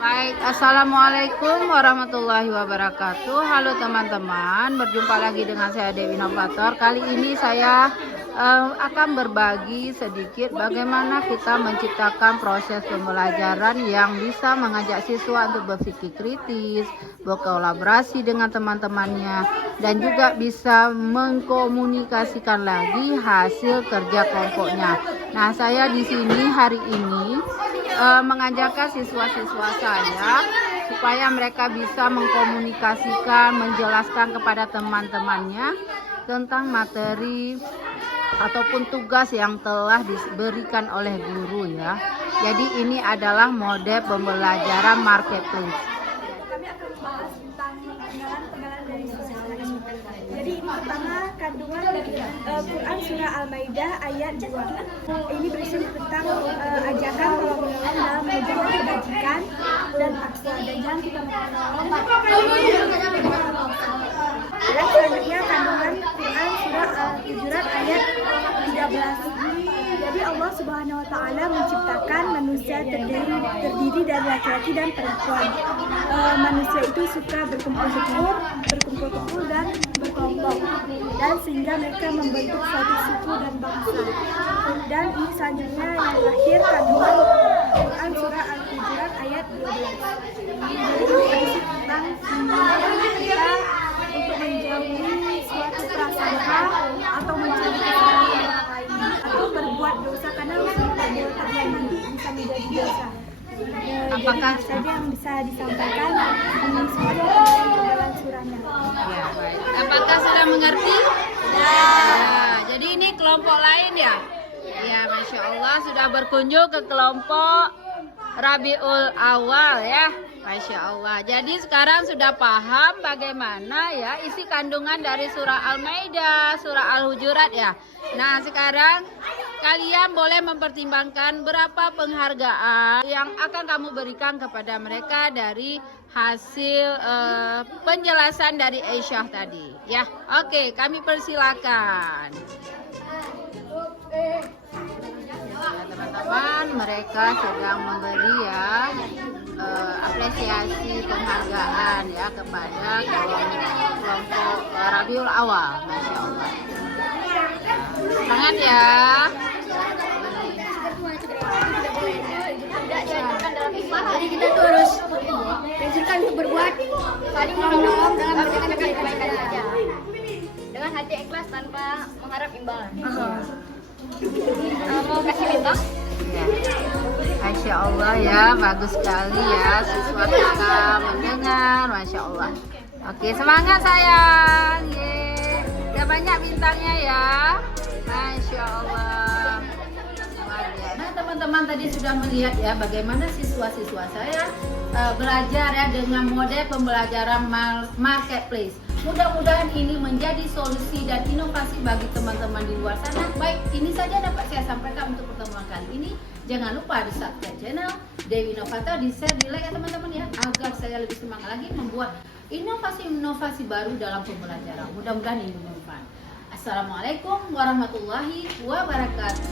Baik, assalamualaikum warahmatullahi wabarakatuh. Halo teman-teman, berjumpa lagi dengan saya Dewi Novator. Kali ini saya akan berbagi sedikit bagaimana kita menciptakan proses pembelajaran yang bisa mengajak siswa untuk berpikir kritis, berkolaborasi dengan teman-temannya, dan juga bisa mengkomunikasikan lagi hasil kerja kelompoknya. Nah, saya di sini hari ini mengajarkan siswa-siswa saya supaya mereka bisa mengkomunikasikan, menjelaskan kepada teman-temannya tentang materi ataupun tugas yang telah diberikan oleh guru ya. Jadi ini adalah mode pembelajaran marketplace. Kami akan membahas tentang penggalan dari sosial ini. Jadi ini pertama kandungan Quran Surah Al-Maidah ayat 2. Ini berisi tentang ajakan kalau menolong dalam menjaga kebajikan dan takwa, dan jangan kita menolong. Dan selanjutnya kandungan Quran Surah Al-Hujurat ayat 13. Jadi Allah Subhanahu wa Ta'ala menciptakan manusia terdiri dari laki-laki dan perempuan. Manusia itu suka berkumpul dan berkelompok, dan sehingga mereka membentuk suatu suku dan bangsa. Dan ini selanjutnya yang terakhir kandungan Quran Surah Al-Hujurat ayat 12. Jadi ini berisi tentang kita untuk menjauhi suatu prasangka atau mencari kesalahan orang lain atau berbuat dosa, karena perbuatan yang nanti bisa menjadi dosa. Apakah saja yang bisa disampaikan dengan semoga penggalan surahnya. Ya, baik. Apakah sudah mengerti? Ya. Jadi ini kelompok lain ya? Ya, Masya Allah sudah berkunjung ke kelompok Rabiul Awal ya. Masya Allah. Jadi sekarang sudah paham bagaimana ya isi kandungan dari surah Al-Maidah, surah Al-Hujurat ya. Nah, sekarang kalian boleh mempertimbangkan berapa penghargaan yang akan kamu berikan kepada mereka dari hasil penjelasan dari Aisyah tadi ya. Oke, kami persilakan. Ya, teman-teman, mereka sedang memberi ya apresiasi penghargaan ya kepada kelompok Rabiul Awal. Masya Allah. Semangat ya. Jadi kita tuh harus dianjurkan untuk berbuat saling menolong dalam menjaga kebaikan saja, dengan hati ikhlas tanpa mengharap imbalan. Mau kasih contoh? Ya. Masya Allah ya, bagus sekali ya siswa kita mendengar. Masya Allah. Oke, semangat sayang. Ye. Udah banyak bintangnya ya. Masya Allah. Nah, teman-teman tadi sudah melihat ya bagaimana siswa-siswa saya belajar ya dengan mode pembelajaran marketplace. Mudah-mudahan ini menjadi solusi dan inovasi bagi teman-teman di luar sana. Baik, ini saja dapat saya sampaikan untuk pertemuan kali ini. Jangan lupa di subscribe channel Dewi Novator, di share, di like ya teman-teman ya, agar saya lebih semangat lagi membuat inovasi-inovasi baru dalam pembelajaran. Mudah-mudahan ini bermanfaat. Assalamualaikum warahmatullahi wabarakatuh.